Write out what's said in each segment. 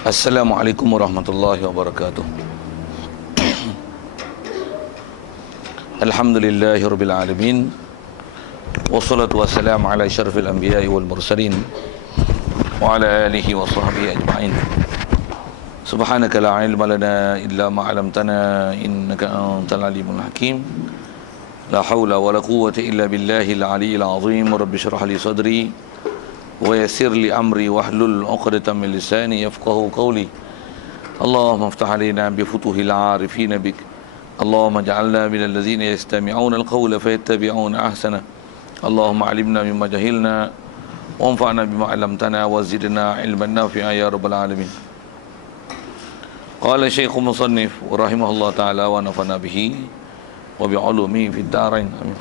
Assalamualaikum warahmatullahi wabarakatuh. Alhamdulillahi rabbil alamin. Wassalatu wassalamu ala asyrafil anbiya'i wal mursalin wa ala alihi wa sahbihi ajma'in. Subhanaka la ilma lana illa ma 'allamtana innaka antal alimul hakim. La haula wa la quwwata illa billahil aliyyil azim. Rabbi shrah li sadri wa yassir li amri wahlul 'uqdatam min lisani yafqahu qawli. Allahumma iftah 'alaina bi futuhil 'arifin bik. Allahumma ij'alna minal ladzina yastami'una al-qawla fayattabi'una ahsana. Allahumma 'allimna mimma jahilna wanfa'na bima 'allamtana wa zidna 'ilman nafi'a ya rabbal alamin. Qala Syekhul Musannif rahimahullah ta'ala wa nafa'na bihi wa bi'ulumihi fid darain. Amin.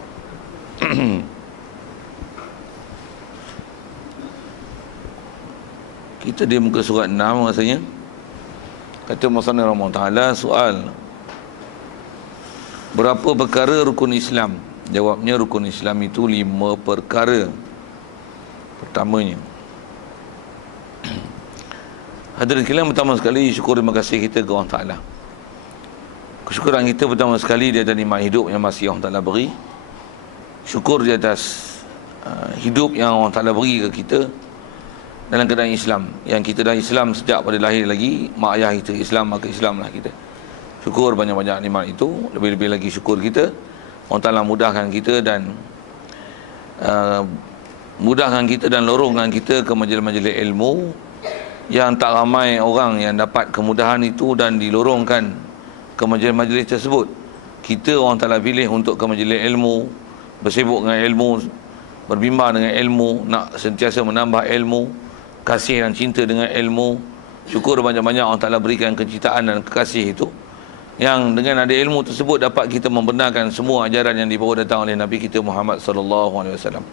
Kita di muka surat 6 rasanya. Kata Musannif rahimahullah ta'ala, soal berapa perkara rukun Islam? Jawabnya, rukun Islam itu 5 perkara. Pertamanya, hadirin sekalian, pertama sekali syukur terima kasih kita ke Allah Ta'ala. Kesyukuran kita pertama sekali di atas nikmat hidup yang masih Allah Ta'ala beri. Syukur di atas hidup yang Allah Ta'ala beri ke kita dalam keadaan Islam. Yang kita dah Islam sejak pada lahir lagi, mak ayah kita Islam, maka Islamlah kita. Syukur banyak-banyak nikmat itu. Lebih-lebih lagi syukur kita Allah Ta'ala mudahkan kita dan lorongkan kita ke majlis-majlis ilmu yang tak ramai orang yang dapat kemudahan itu dan dilorongkan ke majlis-majlis tersebut. Kita orang Ta'ala pilih untuk ke majlis ilmu, bersibuk dengan ilmu, berbimbang dengan ilmu, nak sentiasa menambah ilmu, kasih dan cinta dengan ilmu. Syukur banyak-banyak Allah Ta'ala berikan kecintaan dan kekasih itu, yang dengan ada ilmu tersebut dapat kita membenarkan semua ajaran yang dibawa datang oleh Nabi kita Muhammad sallallahu alaihi wasallam.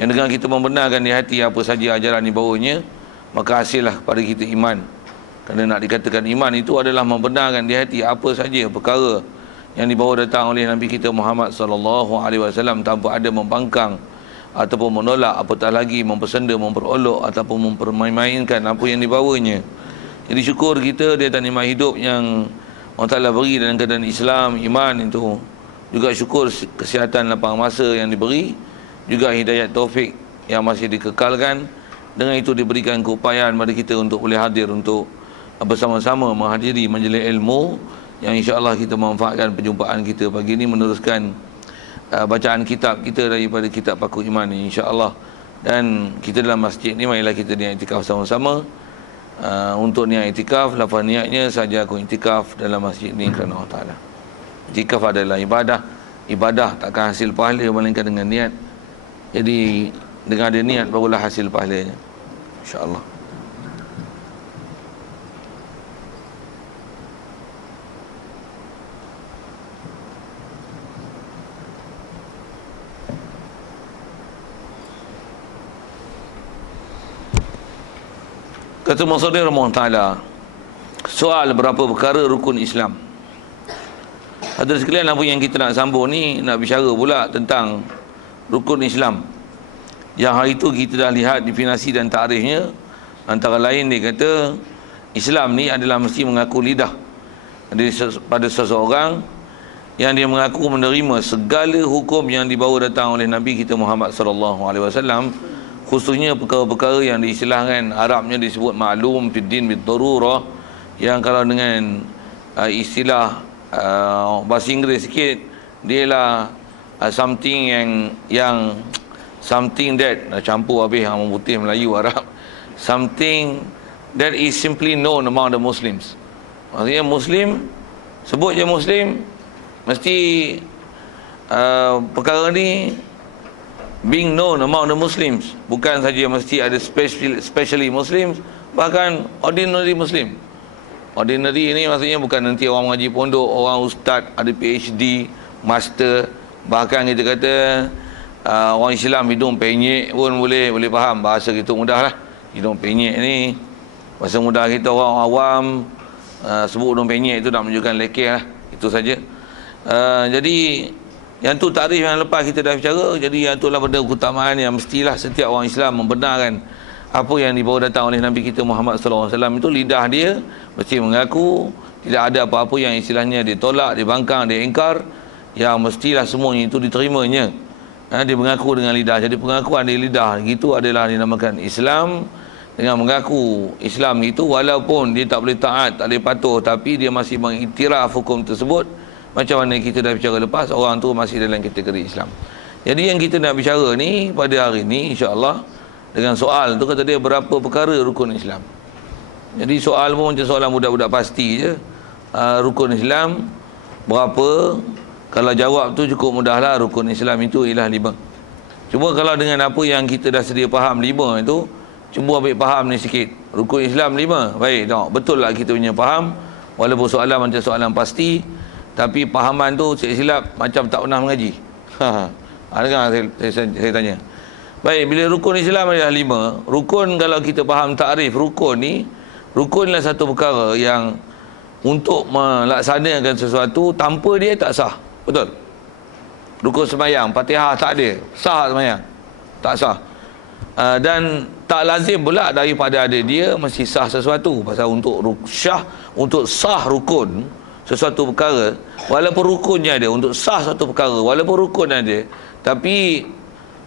Yang dengan kita membenarkan di hati apa saja ajaran dibawanya, maka hasillah kepada kita iman. Kerana nak dikatakan iman itu adalah membenarkan di hati apa saja perkara yang dibawa datang oleh Nabi kita Muhammad sallallahu alaihi wasallam tanpa ada membangkang ataupun menolak, apatah lagi mempersenda, memperolok ataupun mempermain-mainkan apa yang dibawanya. Jadi syukur kita di atas nikmat hidup yang Allah Ta'ala beri dalam keadaan Islam, iman itu. Juga syukur kesihatan lapang masa yang diberi, juga hidayat taufik yang masih dikekalkan. Dengan itu diberikan keupayaan kepada kita untuk boleh hadir untuk bersama-sama menghadiri majlis ilmu, yang insya-Allah kita manfaatkan perjumpaan kita pagi ini meneruskan bacaan kitab kita daripada kitab Paku Iman ini, insya-Allah. Dan kita dalam masjid ni, marilah kita niat iktikaf sama-sama. Untuk niat iktikaf, lafaz niatnya saja aku iktikaf dalam masjid ni kerana Allah Ta'ala. Iktikaf adalah ibadah. Ibadah takkan hasil pahala melainkan dengan niat. Jadi dengan ada niat barulah hasil pahalanya, insya-Allah. Kata Musannif rahimahullah ta'ala, soal berapa perkara rukun Islam. Hadirin sekalian, apa yang kita nak sambung ni, nak bicara pula tentang rukun Islam, yang hari itu kita dah lihat definisi dan takrifnya. Antara lain dia kata Islam ni adalah mesti mengaku lidah pada seseorang yang dia mengaku menerima segala hukum yang dibawa datang oleh Nabi kita Muhammad sallallahu alaihi wasallam, khususnya perkara-perkara yang diistilahkan Arabnya disebut maklum fid din bid darurah, yang kalau dengan istilah bahasa Inggeris sikit, dia lah something yang something that campur habis orang putih Melayu Arab, something that is simply known among the Muslims. Maksudnya Muslim, sebut je Muslim, mesti perkara ni being known among the Muslims. Bukan saja mesti ada specially Muslims, bahkan ordinary Muslim. Ordinary ni maksudnya bukan nanti orang mengaji pondok, orang ustaz, ada PhD, master. Bahkan kita kata orang Islam hidung penyek pun boleh faham. Bahasa kita mudah lah. Hidung penyek ni bahasa mudah kita, orang awam sebut hidung penyek itu nak menunjukkan lekeh lah. Itu saja. Jadi yang tu takrif yang lepas kita dah bicara. Jadi yang itulah benda keutamaan yang mestilah setiap orang Islam membenarkan apa yang dibawa datang oleh Nabi kita Muhammad sallallahu alaihi wasallam itu, lidah dia mesti mengaku, tidak ada apa-apa yang istilahnya ditolak, dibangkang, diingkar, yang mestilah semuanya itu diterimanya. Dia mengaku dengan lidah. Jadi pengakuan di lidah itu adalah dinamakan Islam. Dengan mengaku Islam itu, walaupun dia tak boleh taat, tak boleh patuh, tapi dia masih mengiktiraf hukum tersebut. Macam mana kita dah bicara lepas, orang tu masih dalam kategori Islam. Jadi yang kita nak bicara ni pada hari ni, insya-Allah, dengan soal tu kata dia berapa perkara rukun Islam. Jadi soal pun macam soalan budak-budak pasti je. Rukun Islam berapa? Kalau jawab tu cukup mudahlah, rukun Islam itu ialah 5. Cuma kalau dengan apa yang kita dah sedia faham 5 itu, cuba ambil faham ni sikit. Rukun Islam 5. Baik, tengok betul lah kita punya faham. Walaupun soalan macam soalan pasti, tapi fahaman tu silap macam tak pernah mengaji. Dengar saya tanya. Baik, bila rukun Islam adalah 5, rukun kalau kita faham takrif rukun ni, rukun adalah satu perkara yang untuk melaksanakan sesuatu tanpa dia tak sah. Betul? Rukun sembahyang, Fatihah tak ada, sah sembahyang? Tak sah. Dan tak lazim pula daripada ada dia mesti sah sesuatu. Pasal untuk untuk sah rukun sesuatu perkara, walaupun rukunnya ada, untuk sah satu perkara walaupun rukun ada, tapi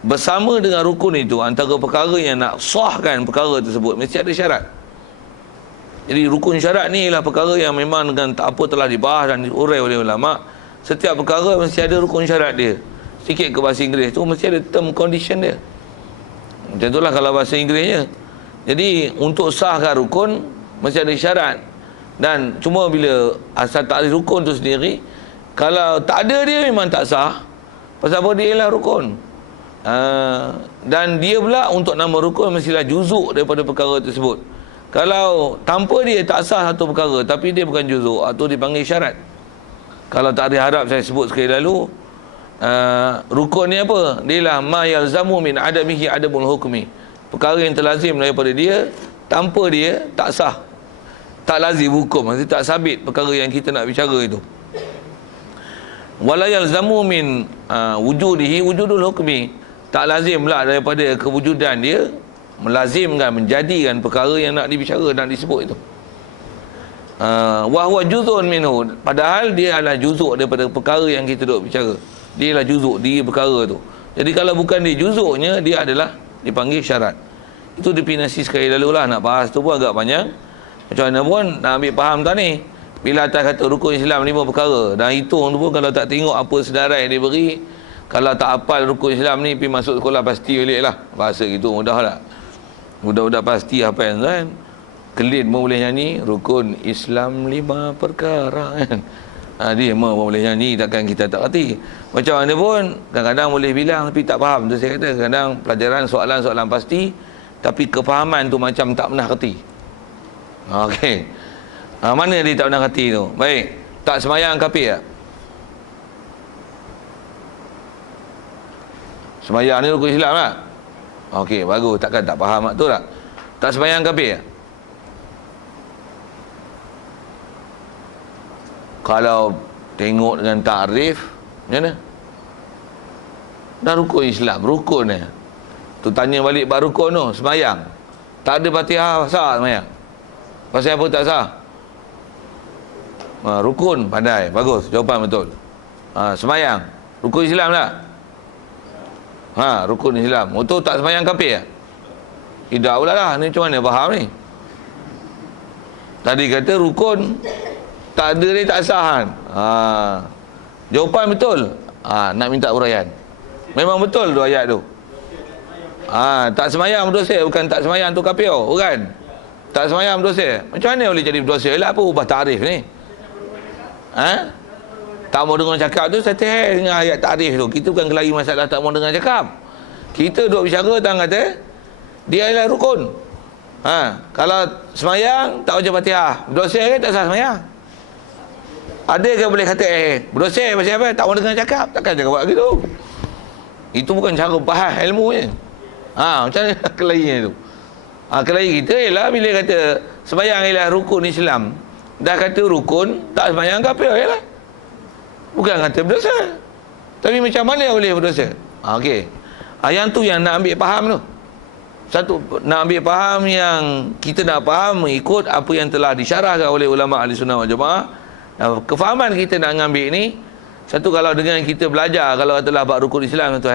bersama dengan rukun itu, antara perkara yang nak sahkan perkara tersebut mesti ada syarat. Jadi rukun syarat ni ialah perkara yang memang dengan tak apa telah dibahas dan diurai oleh ulama. Setiap perkara mesti ada rukun syarat dia. Sikit ke bahasa Inggeris tu mesti ada term condition dia. Macam itulah kalau bahasa Inggerisnya. Jadi untuk sahkan rukun mesti ada syarat. Dan cuma bila asal takrif rukun tu sendiri, kalau tak ada dia memang tak sah. Pasal apa? Dia ialah rukun. Dan dia pula untuk nama rukun mestilah juzuk daripada perkara tersebut. Kalau tanpa dia tak sah satu perkara, tapi dia bukan juzuk, atau dipanggil syarat. Kalau tak ada harap saya sebut sekali lalu, rukun ni apa? Dia lah ma yalzamu min adamihi adamul hukmi. Perkara yang terlazim daripada dia, tanpa dia tak sah, tak lazim hukum, maksudnya tak sabit perkara yang kita nak bicara itu. Wala yalzamu min wujudihi wujudul hukmi. Tak lazim pula daripada kewujudan dia melazimkan, menjadikan perkara yang nak dibicara, nak disebut itu. Wa huwa juz'un minhu. Padahal dia adalah juzuk daripada perkara yang kita duk bicara. Dia adalah juzuk di perkara tu. Jadi kalau bukan dia juzuknya, dia adalah dipanggil syarat. Itu definisi sekali lalu lah. Nak bahas tu pun agak panjang. Macam mana pun nak ambil faham tak ni. Bila atas kata rukun Islam 5 perkara, dan hitung tu pun kalau tak tengok apa senarai yang dia beri, kalau tak hafal rukun Islam ni, pergi masuk sekolah pasti balik lah. Bahasa gitu mudah lah. Budak-budak pasti hafal kan. Kelin pun boleh nyanyi rukun Islam 5 perkara kan. Dia pun boleh nyanyi, takkan kita tak reti. Macam mana pun kadang-kadang boleh bilang tapi tak faham. Tu saya kata kadang pelajaran soalan-soalan pasti, tapi kefahaman tu macam tak pernah reti. Okey. Mana dia tak pernah reti tu? Baik, tak semayang kafir tak? Semayang ni rukun Islam tak? Okey, bagus. Takkan tak faham tu tak? Tak semayang kafir tak? Kalau tengok dengan takrif, macam mana? Dah rukun Islam, rukun ni. Tu tanya balik bab rukun tu, semayang. Tak ada Fatihah, sah semayang. Pasal apa tak sah? Rukun, pandai, bagus, jawapan betul. Semayang, rukun Islam tak? Rukun Islam. Untuk tak semayang kafir? Tidak pula lah, ni macam mana faham ni? Tadi kata rukun, tak ada ni tak sah kan? Jawapan betul. Nak minta uraian. Memang betul tu ayat tu. Tak semayang berdosa, bukan tak semayang tu kafir, bukan. Tak semayang berdosa. Macam mana boleh jadi berdosa? Ialah apa ubah takrif ni? Tak mau dengar cakap tu, saya dengan ayat takrif tu. Kita bukan kelari masalah tak mau dengar cakap. Kita duk bicara tentang kata dia adalah rukun. Kalau semayang tak baca Fatihah, berdosa ke tak sah semayang? Ada ke boleh kata berdosa pasal apa? Tak mau dengar cakap. Takkan cakap buat gitu. Itu bukan cara bahas ilmu je. Macam mana kelainya tu? Kelai kita ialah bila kata sembahyang ialah rukun Islam, dah kata rukun, tak sembahyang kafir ialah. Bukan kata berdosa. Tapi macam mana boleh berdosa? Okey. Yang tu yang nak ambil faham tu. Satu, nak ambil faham yang kita nak faham mengikut apa yang telah disyarahkan oleh ulama ahli sunnah wal jamaah. Kefahaman kita nak ambil ni, satu, kalau dengan kita belajar, kalau katalah bab rukun Islam tu,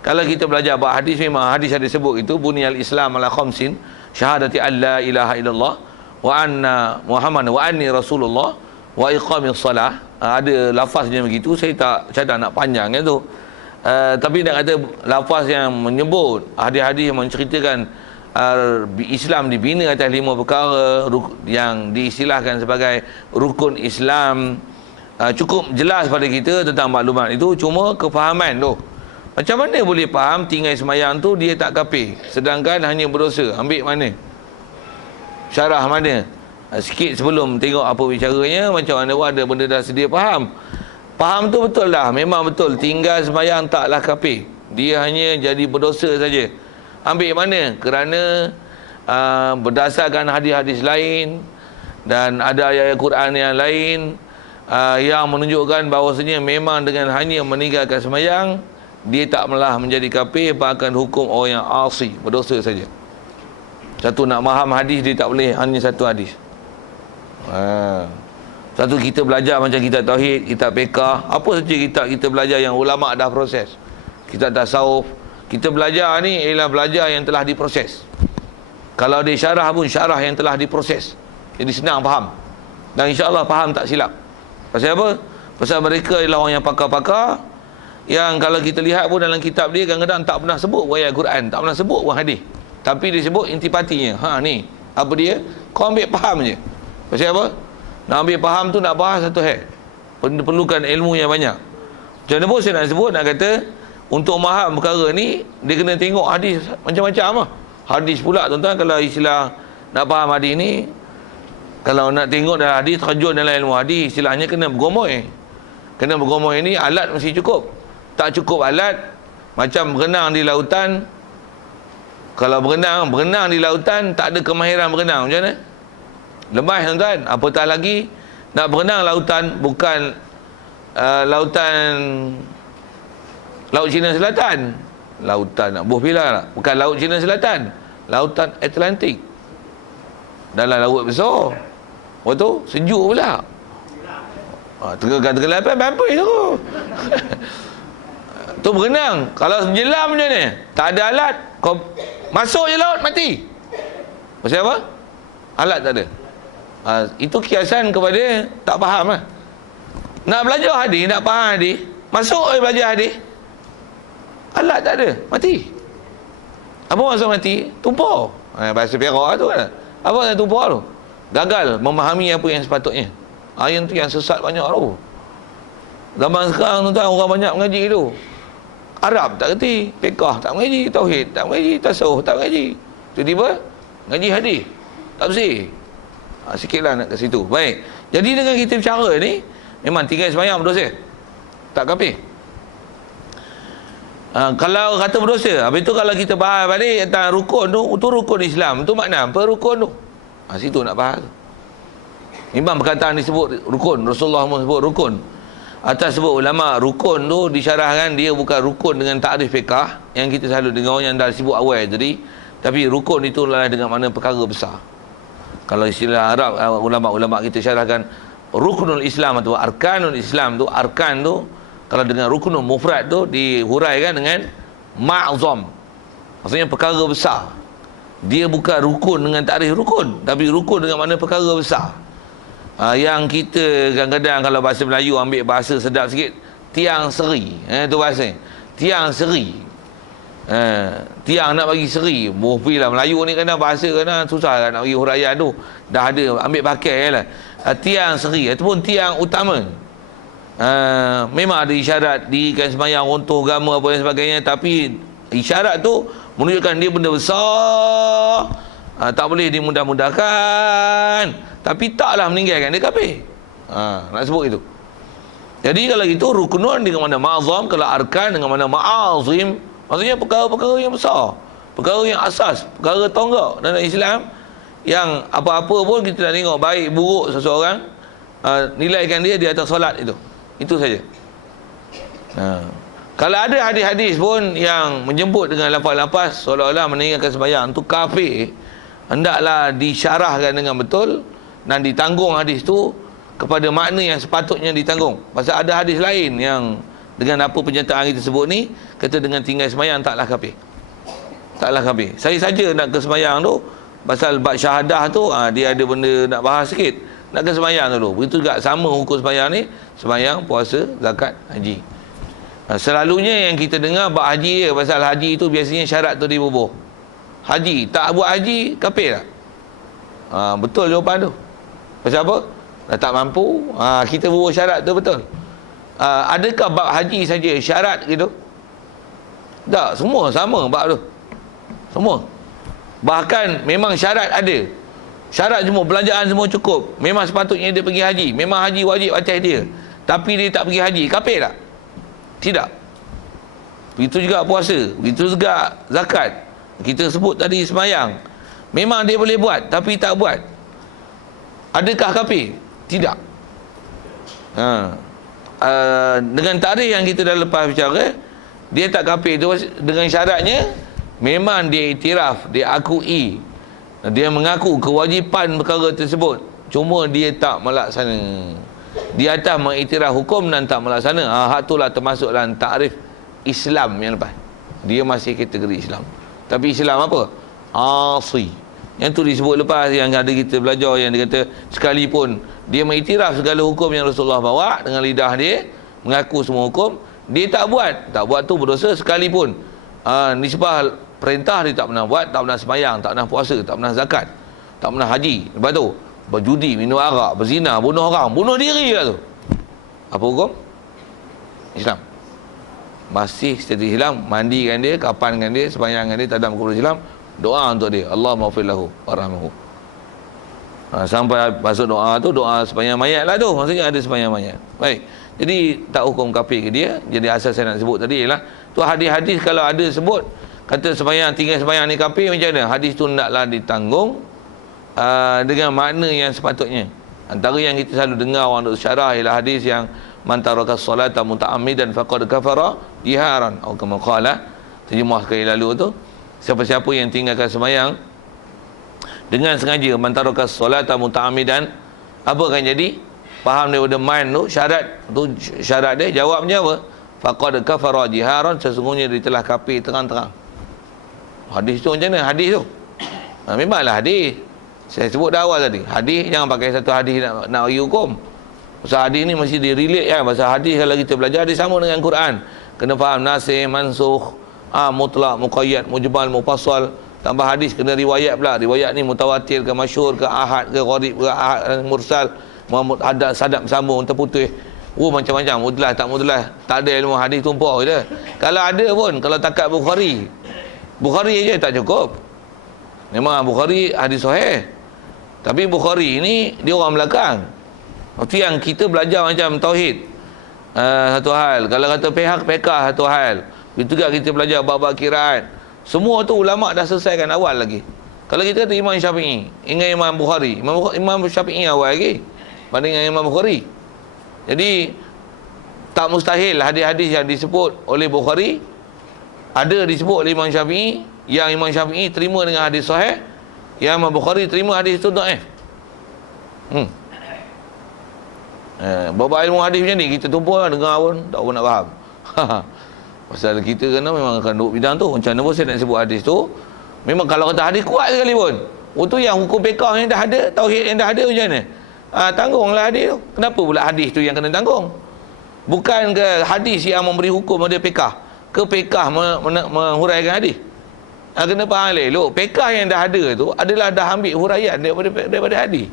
kalau kita belajar bab hadis, memang hadis ada sebut itu buniyal Islam ala khamsin, syahadati an la ilaha illallah wa anna Muhammad wa anni Rasulullah wa iqamis salah. Ada lafaznya begitu, saya tak cadang nak panjang kan tu. Tapi nak kata lafaz yang menyebut hadis-hadis yang menceritakan Islam dibina atas 5 perkara yang diistilahkan sebagai rukun Islam, cukup jelas pada kita tentang maklumat itu. Cuma kefahaman tu, macam mana boleh faham tinggal semayang tu dia tak kafir sedangkan hanya berdosa? Ambil mana? Syarah mana? Sikit sebelum tengok apa bicaranya, macam mana ada benda dah sedia faham. Faham tu betul lah, memang betul tinggal sembahyang taklah kafir, dia hanya jadi berdosa saja. Ambil mana? Kerana berdasarkan hadis-hadis lain dan ada ayat Quran yang lain yang menunjukkan bahawasanya memang dengan hanya meninggalkan sembahyang dia tak malah menjadi kafir, bahkan hukum orang yang asi, berdosa saja. Satu, nak faham hadis dia tak boleh hanya satu hadis. Satu, kita belajar macam kitab tauhid, kitab fiqh, apa saja kita belajar yang ulama dah proses. Kitab tasawuf, kita belajar ni ialah belajar yang telah diproses. Kalau dia syarah pun syarah yang telah diproses, jadi senang faham. Dan insya-Allah faham tak silap. Pasal apa? Pasal mereka ialah orang yang pakar-pakar, yang kalau kita lihat pun dalam kitab dia kadang-kadang tak pernah sebut ayat Quran, tak pernah sebut hadis, tapi dia sebut intipatinya. Ni apa dia? Kau ambil faham je. Pasal apa? Nak ambil faham tu, nak bahas satu hal, perlukan ilmu yang banyak. Macam mana pun saya nak sebut, nak kata untuk faham perkara ni dia kena tengok hadis macam-macam lah. Hadis pula tuan-tuan, kalau istilah nak faham hadis ni, kalau nak tengok dalam hadis, terjun dalam ilmu hadis, istilahnya kena bergomoi. Kena bergomoi ni alat mesti cukup. Tak cukup alat, macam berenang di lautan. Kalau berenang di lautan tak ada kemahiran berenang, macam mana? Lemah tuan-tuan. Apatah lagi nak berenang lautan, bukan Laut Cina Selatan, lautan nak buh bila lah. Bukan Laut Cina Selatan, lautan Atlantik, dalam laut besar. Betul? Sejuk pula. Tengah-tengah mampu tu. Tu berenang. Kalau menyelam macam ni, tak ada alat, kau masuk je laut, mati. Pasal apa? Alat tak ada. Itu kiasan kepada tak faham lah. Nak belajar hadis, nak faham hadis, masuk belajar hadis, alat tak ada, mati. Apa maksud mati? Tumpah. Bahasa Perak tu kan. Apa maksud tumpah tu? Gagal memahami apa yang sepatutnya. Yang tu yang sesat banyak tu. Zaman sekarang tu orang banyak mengaji tu. Arab tak kerti, fiqh tak mengaji, tauhid tak mengaji, tasawuf tak mengaji. Tiba-tiba ngaji hadis tak bersih. Sikitlah nak ke situ. Baik. Jadi dengan kita bicara ni, memang tinggal sembahyang berdosa, tak kafir. Kalau kata berdosa, habis tu kalau kita bahas balik tentang rukun tu, itu rukun Islam. Itu makna apa rukun tu? Situ nak bahas. Memang perkataan disebut rukun, Rasulullah sebut rukun. Atas sebut ulama, rukun tu disyarahkan dia bukan rukun dengan ta'rif fiqh yang kita selalu dengar yang dah sebut awal tadi, tapi rukun itu adalah dengan makna perkara besar. Kalau istilah Arab, ulama-ulama kita syarahkan rukunul Islam atau arkanul Islam tu, arkan tu kalau dengan rukunul mufrad tu dihuraikan dengan ma'zam, maksudnya perkara besar. Dia bukan rukun dengan takrif rukun, tapi rukun dengan makna perkara besar. Yang kita kadang-kadang kalau bahasa Melayu ambil bahasa sedap sikit, tiang seri, tu bahasa tiang seri. Tiang nak bagi seri, lah Melayu ni kadang bahasa kadang susah kan nak bagi huraian tu. Dah ada ambil pakai lah. Tiang seri ataupun tiang utama. Memang ada isyarat dirikan sembahyang, runtuh agama apa dan sebagainya, tapi isyarat tu menunjukkan dia benda besar, tak boleh dimudah-mudahkan, tapi taklah meninggalkan dia kafir. Nak sebut itu. Jadi kalau itu rukunun dengan mana ma'azam, kalau arkan dengan mana ma'azim, maksudnya perkara-perkara yang besar, perkara yang asas, perkara tonggak dalam Islam, yang apa-apa pun kita nak tengok baik buruk seseorang, nilaikan dia di atas solat itu saja. Kalau ada hadis-hadis pun yang menjemput dengan lafaz-lafaz seolah-olah meninggalkan sembahyang tu kafir, hendaklah disyarahkan dengan betul dan ditanggung hadis tu kepada makna yang sepatutnya ditanggung. Pasal ada hadis lain yang dengan apa penyertaan kita sebut ni, kata dengan tinggal sembahyang taklah kafir. Taklah kafir. Saya saja nak ke sembahyang tu, pasal bab syahadah tu dia ada benda nak bahas sikit. Nak ke sembahyang dulu. Begitu juga sama hukum sembahyang ni, sembahyang, puasa, zakat, haji. Selalunya yang kita dengar bab haji je, pasal haji tu biasanya syarat tu dibubuh. Haji, tak buat haji, kafir tak? Betul jawapan tu. Pasal apa? Dah tak mampu, kita bubuh syarat tu betul. Adakah bab haji saja syarat gitu? Tak, semua sama bab tu. Semua. Bahkan memang syarat ada. Syarat semua, belanjaan semua cukup. Memang sepatutnya dia pergi haji. Memang haji wajib atas dia. Tapi dia tak pergi haji, kafir tak? Tidak. Begitu juga puasa, begitu juga zakat. Kita sebut tadi sembahyang. Memang dia boleh buat tapi tak buat. Adakah kafir? Tidak. Dengan tarikh yang kita dah lepas bicara, dia tak kafir tu dengan syaratnya memang dia iktiraf, dia akui, dia mengaku kewajipan perkara tersebut, cuma dia tak melaksana. Di atas mengiktiraf hukum dan tak melaksana, hak itulah termasuk dalam takrif Islam yang lepas. Dia masih kategori Islam. Tapi Islam apa? Asi. Yang tu disebut lepas, yang ada kita belajar, yang dia kata sekalipun dia mengiktiraf segala hukum yang Rasulullah bawa dengan lidah dia, mengaku semua hukum, dia tak buat. Tak buat tu berdosa sekalipun nisbah perintah dia tak pernah buat, tak pernah sembahyang, tak pernah puasa, tak pernah zakat, tak pernah haji. Lepas tu berjudi, minum arak, berzina, bunuh orang, bunuh diri lah tu. Apa hukum? Islam. Masih status Islam, mandikan dia, kapankan dia, sembahyangkan dia, tadam kepada Islam, doa untuk dia, Allah maghfir lahu warhamhu. Sampai masuk doa tu, doa sembahyang mayat lah tu, maksudnya ada sembahyang mayat. Baik, jadi tak hukum kafir ke dia. Jadi asal saya nak sebut tadi ialah tu hadis-hadis kalau ada sebut kata sembahyang, tinggal sembahyang ni kafir, macam mana? Hadis tu naklah ditanggung dengan makna yang sepatutnya. Antara yang kita selalu dengar orang duk syarah ialah hadis yang man taraka salata muta'ammidan faqad kafara jiharan, atau kama qala, terjemah sekali lalu tu, siapa-siapa yang tinggalkan sembahyang dengan sengaja, man taraka salata muta'ammidan, apa akan jadi? Faham daripada man tu, syarat dia, jawabnya apa? Faqad kafara jiharan, sesungguhnya dia telah kafir terang-terang. Hadis tu macam mana? Hadis tu memanglah hadis. Saya sebut dah awal tadi, hadis jangan pakai satu hadis nak bagi hukum. Pasal hadis ni mesti di-relate kan. Pasal hadis kalau kita belajar, dia sama dengan Quran. Kena faham nasikh, mansukh, mutlak, muqayyad, mujmal, mufassal. Tambah hadis kena riwayat pula. Riwayat ni mutawatir ke, masyhur ke, ahad ke, gharib ke, ahad, mursal, ada sadap sambung, terputus. Macam-macam, mudlah, tak mudlah. Tak ada ilmu hadis tumpah je. Kalau ada pun, kalau takat Bukhari je tak cukup. Memang Bukhari hadis sahih, tapi Bukhari ni dia orang belakang. Waktu yang kita belajar macam tauhid, satu hal. Kalau kata fiqh satu hal. Itu juga kita belajar bab-bab qiraat. Semua tu ulama dah selesaikan awal lagi. Kalau kita kata Imam Syafi'i, ingat Imam Bukhari, Imam Syafi'i awal lagi banding dengan Imam Bukhari. Jadi tak mustahil hadis-hadis yang disebut oleh Bukhari ada disebut oleh Imam Syafi'i, yang Imam Syafi'i terima dengan hadis sahih, yang Imam Bukhari terima hadis itu dhaif. Bab ilmu hadis macam ni kita tumpah dengar pun tak pun nak faham. Pasal kita kena memang akan duduk bidang tu. Macam mana saya nak sebut hadis tu, memang kalau kata hadis kuat sekali pun, itu yang hukum fiqh yang dah ada, tauhid yang dah ada, macam mana? Tanggunglah hadis tu. Kenapa pula hadis tu yang kena tanggung? Bukan ke hadis yang memberi hukum pada fiqh, ke fiqh menghuraikan hadis? Kena faham elok. Fiqh yang dah ada tu adalah dah ambil huraian daripada hadis.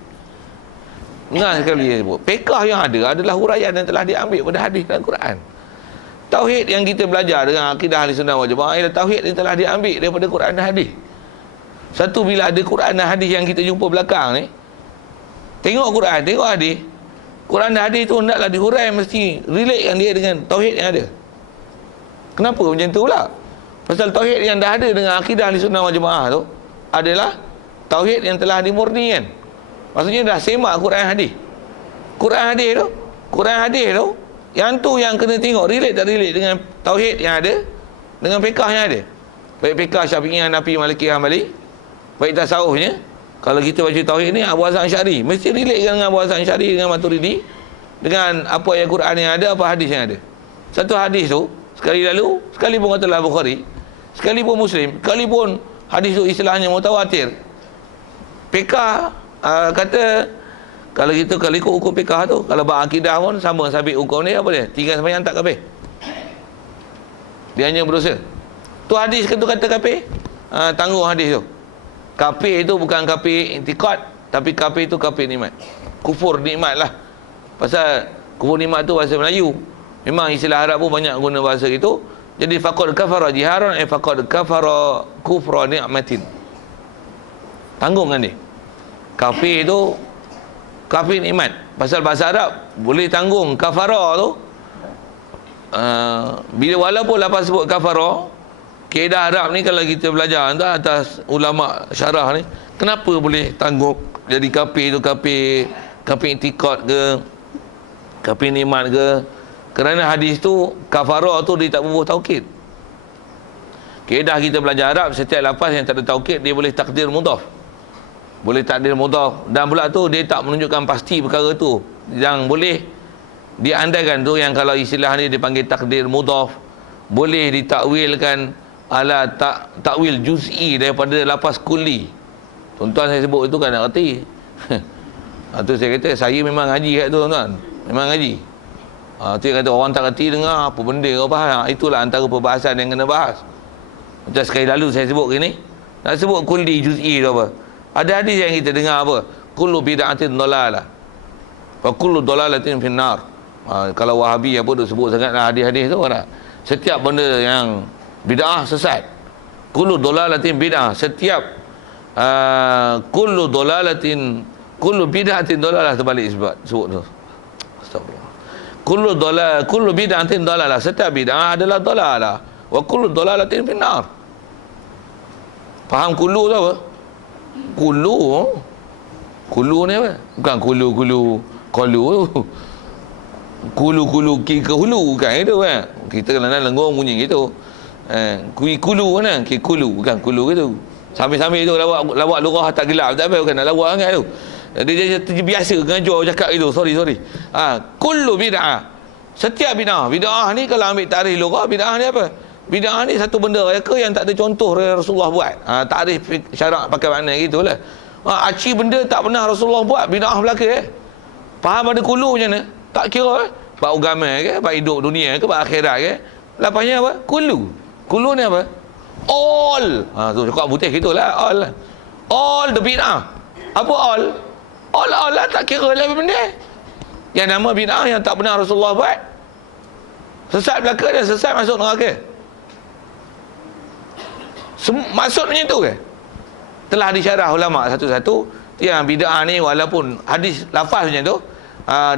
Ingat sekali dia sebut, fiqh yang ada adalah huraian yang telah diambil pada hadis dan Quran. Tauhid yang kita belajar dengan akidah Ahli Sunnah wal Jamaah ialah tauhid yang telah diambil daripada Quran dan hadis. Satu, bila ada Quran dan hadis yang kita jumpa belakang ni, tengok Quran, tengok hadis. Quran dan hadis tu hendaklah dihurai, mesti relatekan dia dengan tauhid yang ada. Kenapa macam tu pula? Pasal tauhid yang dah ada dengan akidah Ahli Sunnah wal Jamaah tu adalah tauhid yang telah dimurnikan. Maksudnya dah semak Quran hadis. Quran hadis tu Yang tu yang kena tengok relate tak relate dengan tauhid yang ada, dengan fiqh yang ada. Baik fiqh Syafi'i, Hanafi, Maliki, Hanbali, baik tasawufnya. Kalau kita baca tauhid ni Abu Hasan Asy'ari, mesti relate dengan Abu Hasan Asy'ari, dengan Maturidi, dengan apa ayat Quran yang ada, apa hadis yang ada. Satu hadis tu sekali lalu, sekalipun katalah Bukhari, sekalipun Muslim, sekalipun hadis tu istilahnya mutawatir, fiqh kata kalau ikut hukum fiqh tu, kalau berakidah pun sama sabit hukum ni, apa dia? Tinggal sembahyang tak kafir. Dia hanya berdosa. Tu hadis tu kata kafir. Tangguh hadis tu. Kafir itu bukan kafir intikad, tapi kafir itu kafir nikmat. Kufur nikmat lah. Pasal kufur nikmat tu bahasa Melayu. Memang istilah Arab pun banyak guna bahasa itu. Jadi faqad kafara jiharan, faqad kafara kufra ni'matin. Tanggung kan dia. Kafir itu kafir nikmat. Pasal bahasa Arab boleh tanggung kafara tu. Bila walaupun lepas sebut kafara, kaedah Arab ni kalau kita belajar entah atas ulama syarah ni, kenapa boleh tanggung jadi kafir tu kafir intikad ke, kafir nikmat ke? Kerana hadis tu kafara tu dia tak berbuah taukid. Kaedah kita belajar Arab, setiap lafaz yang tak ada taukid dia boleh takdir mudhaf. Boleh takdir mudhaf, dan pula tu dia tak menunjukkan pasti perkara tu. Yang boleh diandaikan tu yang kalau istilah ni dipanggil takdir mudhaf, boleh ditakwilkan ala takwil juz'i daripada lafaz kulli. Tuan-tuan saya sebut itu kan nak reti. Tu saya kata saya memang ngaji kat tu tuan-tuan. Memang ngaji. Tu yang kata orang tak reti dengar apa benda kau faham. Itulah antara perbahasan yang kena bahas. Macam sekali lalu saya sebut gini, nak sebut kulli juz'i tu apa? Ada hadis yang kita dengar apa? Kullu bid'atin dalalah. Wa kullu dalalatin finnar. Kalau Wahabi apa tu sebut sangatlah hadis-hadis tu tak? Setiap benda yang bid'ah sesat. Kullu dalalatin bid'ah. Setiap kullu bid'atin dalalah, terbalik sebut tu. Astagfirullah. Kullu bid'atin dalalah. Setiap bid'ah adalah dalalah. Wa kullu dalalatin finnar. Faham kullu tu apa? Kulu ni apa? Bukan kulu ki ke hulu, bukan itu kan. Kita kadang-kadang lenggong bunyi gitu. Kulu mana? Ki kulu, bukan kulu gitu. Sambil-sambil tu lawak lurah tak gelap tak apa, bukan nak lawak sangat tu. Dia biasa ngajar cakap itu. Sorry. Kullu bid'ah. Setiap bid'ah ni kalau ambil tarikh lurah, bid'ah ni apa? Bid'ah ni satu benda reka yang tak ada contoh Rasulullah buat. Tak ada syarak pakai makna gitulah. Aci benda tak pernah Rasulullah buat, bid'ah belaka Faham ada kulu macam mana? Tak kira bab agama ke, bab hidup dunia ke, bab akhirat ke. Lapasnya apa? Kulu ni apa? All. Tu cakap putih gitulah, all the bid'ah. Apa all? All lah, tak kira lah benda. Yang nama bid'ah yang tak pernah Rasulullah buat. Sesat belaka dan sesat masuk neraka. Maksudnya tu ke? Telah disyarah ulama satu-satu. Yang bid'ah ni walaupun hadis lafaz macam tu,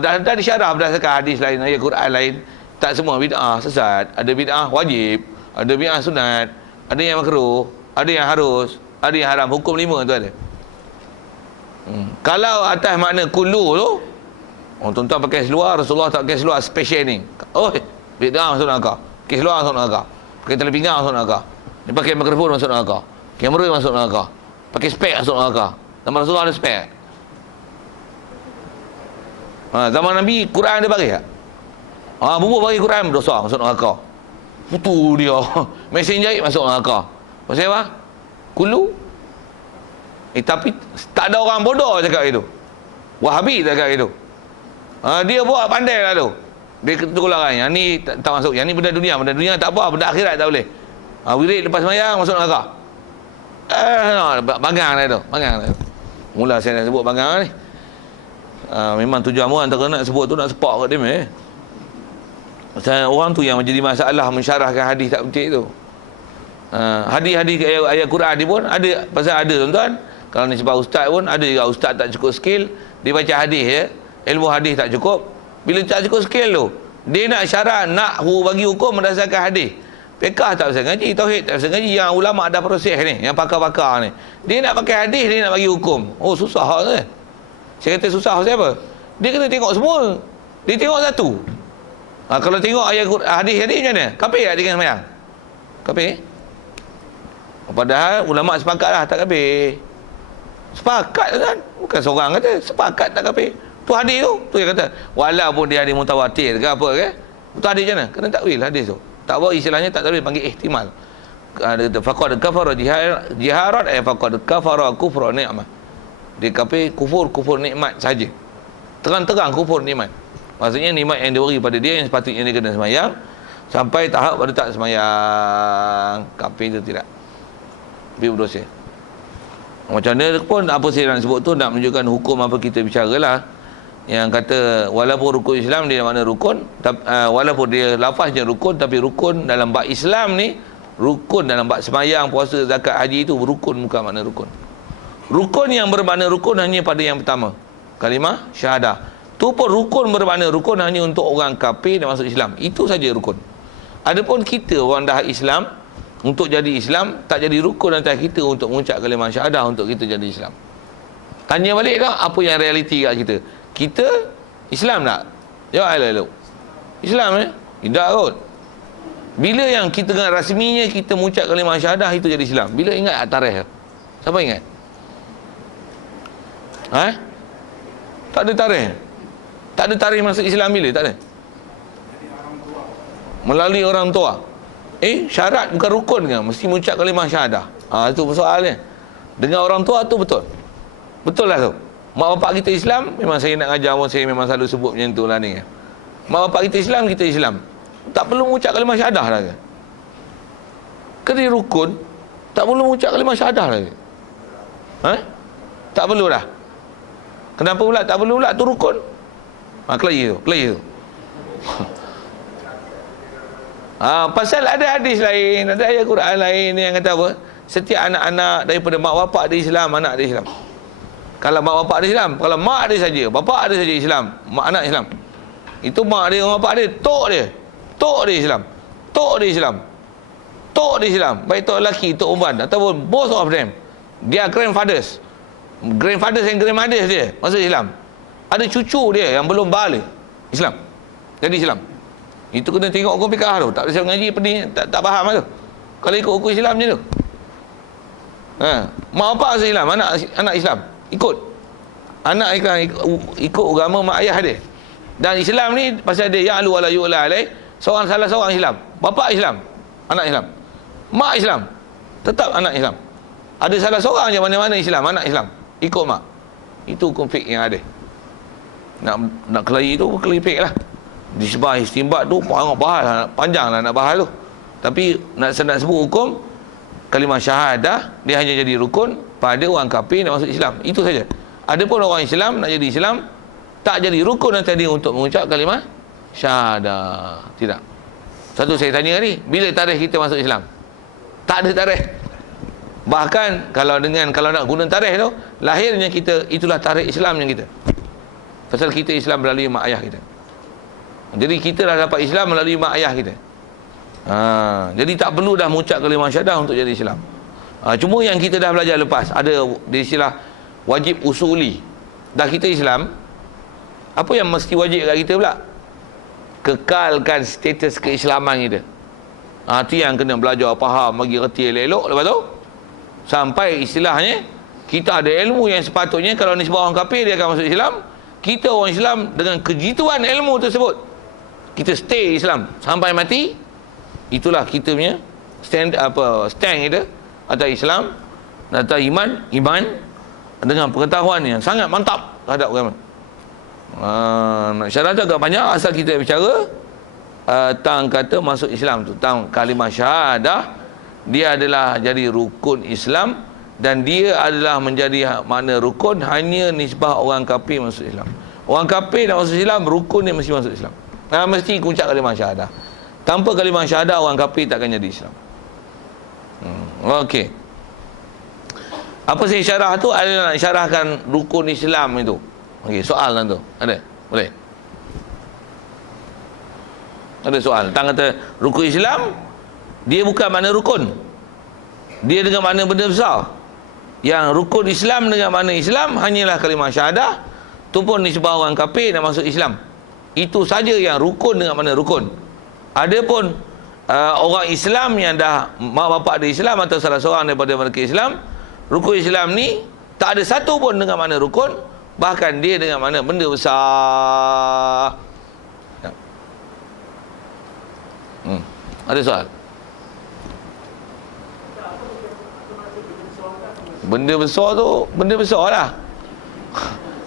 dah disyarah berdasarkan hadis lain, ayat Quran lain. Tak semua bid'ah sesat. Ada bid'ah wajib, ada bid'ah sunat, ada yang makruh, ada yang harus, ada yang haram. Hukum 5 tu ada. Kalau atas makna kullu tu, tuan-tuan pakai seluar, Rasulullah tak pakai seluar special ni. Bid'ah masuk neraka. Pakai seluar masuk neraka. Pakai tali pinggang masuk neraka. Dia pakai mikrofon masuk neraka. Kamera masuk neraka. Pakai spek masuk neraka. Zaman Rasulullah ada spek. Zaman Nabi Quran dia bagi tak? Bubuk bagi Quran berdosa masuk neraka. Putu dia. Mesin jahit masuk neraka. Pasal apa? Kulu. Tapi tak ada orang bodoh cakap itu. Wahabi cakap itu. Dia buat pandai lah tu. Dia ketulah kan. Yang ni tak masuk. Yang ni benda dunia tak apa. Benda akhirat tak boleh. Wirid lepas semayang masuk neraka. Bangang lah tu. Mula saya nak sebut bangang ni. Memang tujuan mu antara nak sebut tu nak sepak kat dia. Pasal orang tu yang menjadi masalah mensyarahkan hadis tak betul tu. Hadis-hadis ayat Quran ni pun ada. Pasal ada tuan-tuan. Kalau ni sebab ustaz pun ada juga ustaz tak cukup skill. Dia baca hadis ya. Ilmu hadis tak cukup. Bila tak cukup skill tu, dia nak syarah, nak bagi hukum berdasarkan hadis. Fiqh tak usah ngaji, tauhid tak usah ngaji, yang ulama ada proses ni, yang pakar-pakar ni. Dia nak pakai hadis, dia nak bagi hukum. Susah tu. Saya kata susah pasal apa? Dia kena tengok semua. Dia tengok satu. Kalau tengok ayat hadis-hadis macam mana? Kafir tak dengan sembahyang? Kafir? Padahal ulama sepakat lah tak kafir. Sepakat kan? Bukan seorang kata, sepakat tak kafir. Tu hadis tu yang kata, walaupun dia hadis mutawatir ke apa ke, tu hadis macam mana? Kena takwil hadis tu. Tak apa istilahnya tak takwil, panggil ihtimal. Faqad kafara jiharat ay faqad kafara kufra ni'mah. Dia kafir kufur nikmat saja. Terang-terang kufur nikmat. Maksudnya nikmat yang diberi pada dia yang sepatutnya dia kena sembahyang, sampai tahap pada tak sembahyang, kafir itu tidak. Dia berdosa. Macam mana pun apa saya nak sebut tu nak menunjukkan hukum apa kita bicaralah. Yang kata walaupun rukun Islam dia mana rukun, walaupun dia lafaznya rukun, tapi rukun dalam bab Islam ni, rukun dalam bab sembahyang, puasa, zakat, haji itu rukun, bukan makna rukun. Rukun yang bermakna rukun hanya pada yang pertama, kalimah syahadah. Tu pun rukun bermakna rukun hanya untuk orang kafir dan masuk Islam. Itu saja rukun. Adapun kita orang dah Islam, untuk jadi Islam tak jadi rukun antara kita untuk mengucap kalimah syahadah untuk kita jadi Islam. Tanya balik dah apa yang realiti kat kita. Kita Islam tak? Jawab elok. Islam tidak kot. Bila yang kita dengan rasminya kita mengucap kalimah syahadah itu jadi Islam. Bila ingat tarikh? Siapa ingat? Tak ada tarikh. Tak ada tarikh masuk Islam bila? Tak ada. Melalui orang tua. Syarat bukan rukun kan? Mesti mengucap kalimah syahadah. Itu soalnya. Dengan orang tua tu betul. Betul lah tu. Mak bapak kita Islam, memang saya nak ajar pun saya memang selalu sebut macam tu lah ni. Mak bapak kita Islam, kita Islam. Tak perlu mengucap kalimah syahadah lagi. Kena rukun, tak perlu mengucap kalimah syahadah lagi. Tak perlu dah. Kenapa pula tak perlu pula? Tu rukun. Kelayi tu. Pasal ada hadis lain, ada ayat Quran lain yang kata apa? Setiap anak-anak daripada mak bapak dia Islam, anak dia Islam. Kalau mak bapak dia Islam, kalau mak dia saja, bapak dia saja Islam, mak anak Islam. Itu mak dia, bapak dia, tok dia Islam. Tok dia Islam. Baik tok lelaki, tok perempuan ataupun both of them. Dia grandfathers and grandmothers dia masuk Islam. Ada cucu dia yang belum balik Islam, jadi Islam. Itu kena tengok hukum fikah tu. Tak bisa mengaji pedih, tak faham tu. Kalau ikut hukum Islam je tu. Mak bapak masuk Islam, anak Islam ikut. Anak ikut agama mak ayah dia. Dan Islam ni pasal dia ya'lu wala yu'la alaih, salah seorang Islam. Bapa Islam, anak Islam. Mak Islam, tetap anak Islam. Ada salah seorang je mana-mana Islam, anak Islam, ikut mak. Itu hukum fiqh yang ada. Nak kelahi tu kelahi fiqh lah. Disebah istimbat tu panjang lah nak bahas tu. Tapi nak sebut hukum kalimah syahadah, dia hanya jadi rukun pada orang kafir nak masuk Islam. Itu saja. Adapun orang Islam nak jadi Islam, tak jadi rukun tadi untuk mengucap kalimah syahadah. Tidak. Satu saya tanya ni, bila tarikh kita masuk Islam? Tak ada tarikh. Bahkan kalau nak guna tarikh tu, lahirnya kita, itulah tarikh Islamnya kita. Pasal kita Islam melalui mak ayah kita. Jadi kita dah dapat Islam melalui mak ayah kita. Jadi tak perlu dah mengucap kalimah syahadah untuk jadi Islam. Cuma yang kita dah belajar lepas, ada istilah wajib usuli. Dah kita Islam, apa yang mesti wajib kat kita pula? Kekalkan status keislaman kita. Itu yang kena belajar, faham, bagi reti elok. Lepas tu sampai istilahnya kita ada ilmu yang sepatutnya kalau nisbah orang kafir dia akan masuk Islam. Kita orang Islam dengan kejituan ilmu tersebut, kita stay Islam sampai mati. Itulah kita punya stand kita atas Islam, atas iman dengan pengetahuan yang sangat mantap terhadap agama. Nak syarah tu agak banyak, asal kita bicara tentang kata masuk Islam tu, tentang kalimah syahadah. Dia adalah jadi rukun Islam, dan dia adalah menjadi makna rukun hanya nisbah orang kafir masuk Islam. Orang kafir nak masuk Islam, rukun dia mesti masuk Islam. Mesti ucap kalimah syahadah. Tanpa kalimah syahadah, orang kafir takkan jadi Islam. Okey. Apa saya syarah tu adalah nak syarahkan rukun Islam itu. Okey, soalan tu ada? Boleh? Ada soal tentang kata rukun Islam, dia bukan makna rukun, dia dengan makna benda besar. Yang rukun Islam dengan makna Islam hanyalah kalimah syahadah. Tu pun nisbah orang kafir nak masuk Islam. Itu saja yang rukun dengan mana rukun. Adapun orang Islam yang dah mak bapak dia Islam atau salah seorang daripada mereka Islam, rukun Islam ni tak ada satu pun dengan mana rukun, bahkan dia dengan mana benda besar. Ya. Ada soal? Benda besar tu, benda besar lah.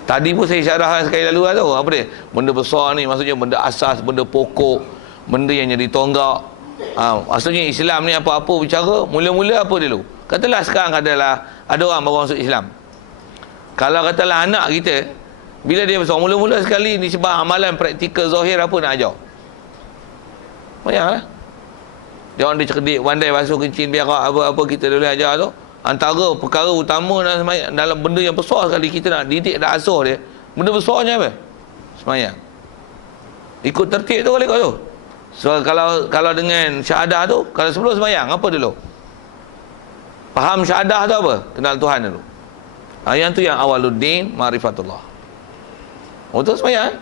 Tadi pun saya syarah sekali lalu lah tu. Apa dia? Benda besar ni maksudnya benda asas, benda pokok, benda yang jadi tonggak. Maksudnya Islam ni apa-apa bicara, mula-mula apa dulu? Katalah sekarang adalah ada orang baru masuk Islam. Kalau katalah anak kita, bila dia besar, mula-mula sekali ni sebab amalan praktikal zahir apa nak ajar? Bayanglah. Dia orang dia cerdik, pandai basuh kencing, biar apa-apa kita boleh ajar tu. Antara perkara utama dalam benda yang besar sekali kita nak didik dan asuh dia, benda besarnya apa? Semayang. Ikut tertib tu kalau ikut tu. So kalau dengan syahadah tu, kalau sebelum semayang apa dulu? Faham syahadah tu apa? Kenal Tuhan dulu. Yang tu yang awaluddin ma'rifatullah. Untuk semayang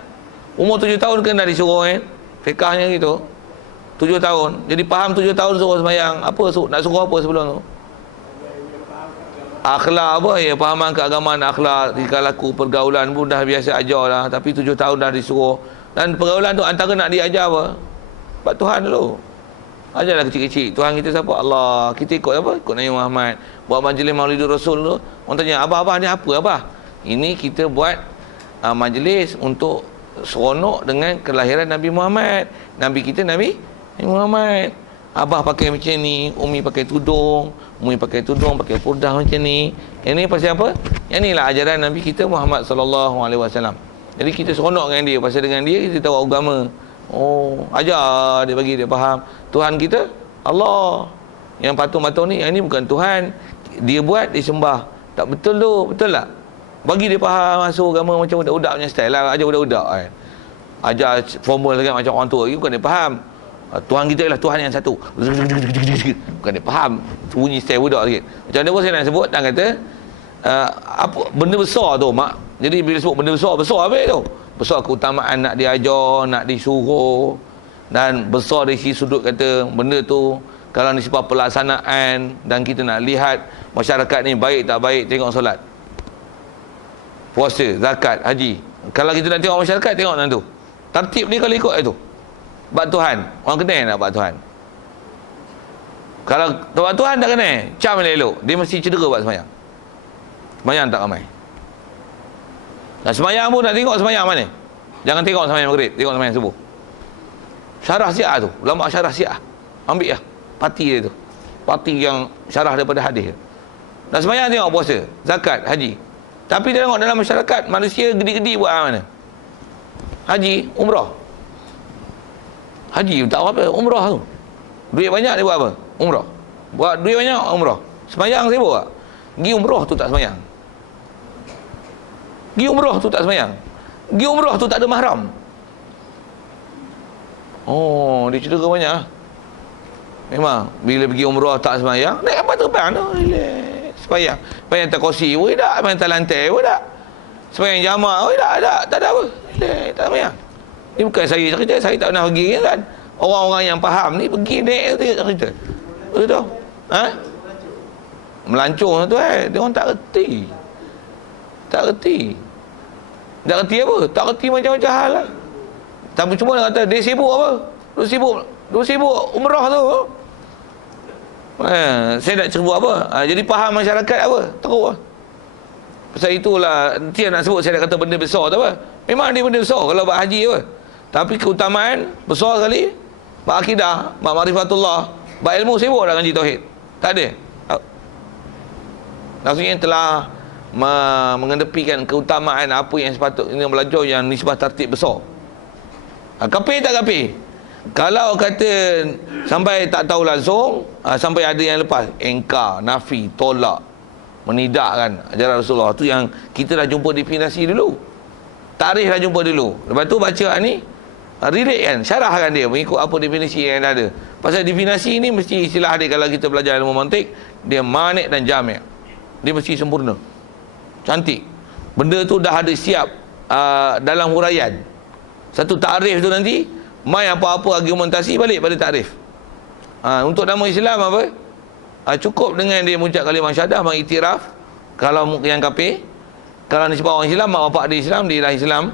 umur 7 tahun kena disuruh kan, fiqahnya gitu. 7 tahun. Jadi faham 7 tahun suruh semayang. Apa nak suruh apa sebelum tu? Akhlak apa ya, pahaman keagamaan, akhlak, tingkah laku, pergaulan pun dah biasa ajar lah. Tapi 7 tahun dah disuruh. Dan pergaulan tu antara nak diajar apa? Buat Tuhan dulu. Ajarlah kecil-kecil. Tuhan kita siapa? Allah. Kita ikut apa? Ikut Nabi Muhammad. Buat majlis Maulidur Rasul tu. Orang tanya, abah-abah ni apa? Abah? Ini kita buat majlis untuk seronok dengan kelahiran Nabi Muhammad. Nabi kita Nabi Muhammad. Abah pakai macam ni, Umi pakai tudung, pakai purdah macam ni. Yang ni pasal apa? Yang ni lah ajaran Nabi kita Muhammad sallallahu alaihi wasallam. Jadi kita seronok dengan dia, pasal dengan dia kita tahu agama. Oh, ajar dia, bagi dia faham. Tuhan kita Allah. Yang patung-patung ni, yang ni bukan Tuhan. Dia buat, dia sembah. Tak betul tu, betul tak? Bagi dia faham masuk agama macam budak-budak punya style lah, ajar budak-budak kan. Ajar formal sangat macam orang tua lagi, bukan dia faham. Tuhan kita ialah Tuhan yang satu. Bukan dia faham bunyi style budak sikit. Macam mana pun saya nak sebut, dan kata apa benda besar tu mak. Jadi bila sebut benda besar, besar apa tu? Besar keutamaan nak diajar, nak disuruh, dan besar dari sisi sudut kata benda tu kalau ni sebab pelaksanaan, dan kita nak lihat masyarakat ni baik tak baik, tengok solat, puasa, zakat, haji. Kalau kita nak tengok masyarakat, tengok nanti tu tertib dia kalau ikut itu. Bak Tuhan, orang kenal nak bak Tuhan. Kalau bak Tuhan tak kenal, cam dia elok, dia mesti cedera buat semayang. Semayang tak ramai. Nah, semayang pun nak tengok semayang mana? Jangan tengok semayang maghrib, tengok semayang subuh. Syarah Syiah tu, ulama syarah Syiah, ambil lah parti dia tu, parti yang syarah daripada hadis. Dan semayang tengok puasa, zakat, haji. Tapi dia tengok dalam masyarakat manusia gedi-gedi buat mana? Haji, umrah. Haji tak apa, umrah tu. Duit banyak dia buat apa? Umrah. Buat duit banyak, umrah. Semayang sibuk tak? Pergi umrah tu tak semayang. Pergi umrah tu tak semayang. Pergi umrah tu tak ada mahram. Oh, dia cedera banyak lah. Memang bila pergi umrah tak semayang, naik apa terbang tu? Semayang. Semayang tak kursi pun tak, semayang tak lantai pun tak. Semayang jamak pun tak ada apa. Tak semayang. Ini bukan saya cerita, saya tak pernah pergi kan. Orang-orang yang faham ni pergi naik cerita. Betul? Ha? Melancong tu dia orang tak reti. Tak reti. Tak reti apa? Tak reti macam-macam hal lah. Tapi cuma dia kata dia sibuk apa? Dia sibuk umrah tu. Saya nak cerita apa? Jadi faham masyarakat apa? Teruk lah. Pasal itulah nanti nak sebut, saya nak kata benda besar tu apa? Memang dia benda besar kalau buat haji apa? Tapi keutamaan besar sekali. Bak akidah, bak ma'rifatullah, bak ilmu, sibuk dah ngaji tauhid. Tak ada. Maksudnya telah mengedepikan keutamaan apa yang sepatutnya belajar yang nisbah tertib besar. Kafir tak kafir? Kalau kata sampai tak tahu langsung, sampai ada yang lepas, engkar, nafi, tolak, menidakkan ajaran Rasulullah, tu yang kita dah jumpa definisi dulu. Tarikh dah jumpa dulu. Lepas tu baca ni, relate kan, syarahkan dia mengikut apa definisi yang ada. Pasal definisi ni mesti istilah dia kalau kita belajar ilmu mantik, dia manik dan jami'. Dia mesti sempurna, cantik. Benda tu dah ada siap dalam huraian. Satu takrif tu nanti mai apa-apa argumentasi balik pada takrif. Untuk nama Islam apa? Cukup dengan dia mengucap kalimah syahadah, mengiktiraf. Kalau yang kafir, kalau nisbah orang Islam, mak bapak dia Islam, dia dah Islam.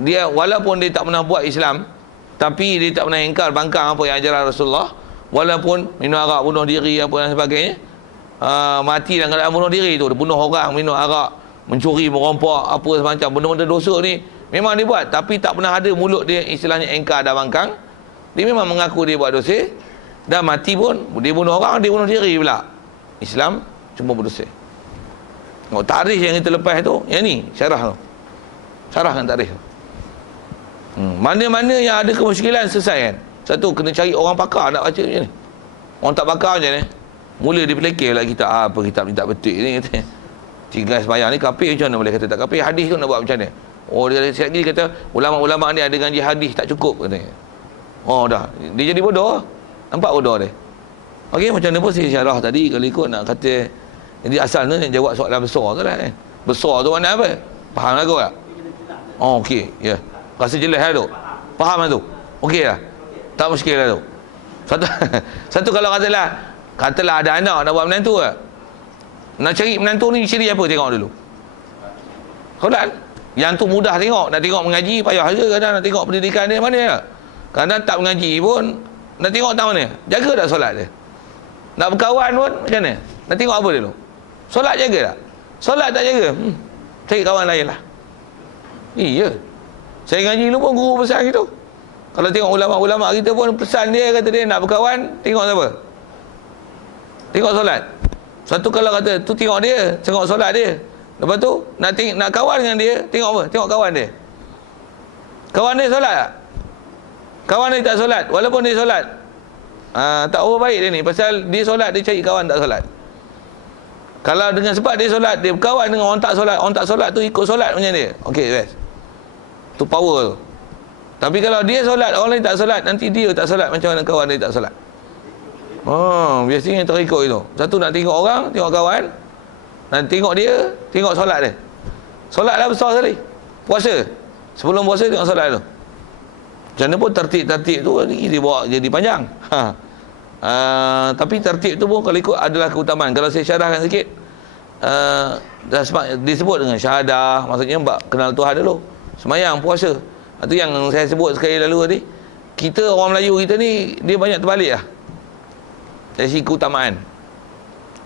Dia walaupun dia tak pernah buat Islam, tapi dia tak pernah ingkar bangkang apa yang ajaran Rasulullah. Walaupun minum arak, bunuh diri apa dan sebagainya, mati dalam keadaan bunuh diri tu, dia bunuh orang, minum arak, mencuri, merompak, apa semacam benda-benda dosa ni memang dia buat, tapi tak pernah ada mulut dia istilahnya ingkar dan bangkang. Dia memang mengaku dia buat dosa, dan mati pun dia bunuh orang, dia bunuh diri pula. Islam cuma berdosa. Tarikh yang kita lepas tu, yang ni syarah tu, syarahkan tarikh tu. Mana-mana yang ada kemusykilan selesai kan. Satu, kena cari orang pakar nak baca macam ni. Orang tak pakar macam ni, mula dia pelekeh lah kitab, apa kitab ni tak betul ni kata. Tinggal sembahyang ni kafir, macam mana boleh kata tak kafir? Hadis tu nak buat macam mana? Dia sikit lagi kata ulama-ulama ni ada ngaji hadis tak cukup katanya. Dah dia jadi bodoh. Nampak bodoh dia. Okey, macam mana pun saya syarah tadi, kalau ikut nak kata, jadi asalnya nak jawab soalan besar tu lah kan. Besar tu mana apa? Faham lagu tak? Okey, ya. Rasa jelas lah tu. Faham lah tu. Okey lah. Tak muskil lah tu. Satu kalau katalah ada anak nak buat menantu lah. Nak cari menantu ni ciri apa, tengok dulu. Solat. Yang tu mudah tengok. Nak tengok mengaji payah je. Kadang nak tengok pendidikan dia mana ya. Kadang tak mengaji pun nak tengok tahu mana. Jaga tak solat dia. Nak berkawan pun macam mana? Nak tengok apa dulu. Solat jaga tak? Solat tak jaga, cari kawan lain lah. Iya. Saya ngaji dulu pun guru pesan gitu. Kalau tengok ulama-ulama kita pun pesan dia, kata dia nak berkawan, tengok siapa? Tengok solat. Satu kalau kata tu tengok dia, tengok solat dia. Lepas tu nak kawan dengan dia, tengok apa? Tengok kawan dia. Kawan dia solat tak? Kawan dia tak solat, walaupun dia solat, tak apa baik dia ni. Pasal dia solat, dia cari kawan tak solat. Kalau dengan sebab dia solat, dia berkawan dengan orang tak solat, orang tak solat tu ikut solat macam dia. Okey, best. Tu power tu. Tapi kalau dia solat, orang lain tak solat, nanti dia tak solat, macam mana kawan dia tak solat? Biasanya terikut itu. Satu nak tengok orang, tengok kawan. Dan tengok dia, tengok solat dia. Solat dah besar sekali. Puasa, sebelum puasa tengok solat tu. Macam mana pun tertib-tertib tu dia bawa jadi panjang. Tapi tertib tu pun kalau ikut adalah keutamaan. Kalau saya syarahkan sikit, disebut dengan syahadah, maksudnya kenal Tuhan dulu, semayang, puasa. Itu yang saya sebut sekali lalu tadi. Kita orang Melayu kita ni, dia banyak terbalik lah dari segi keutamaan.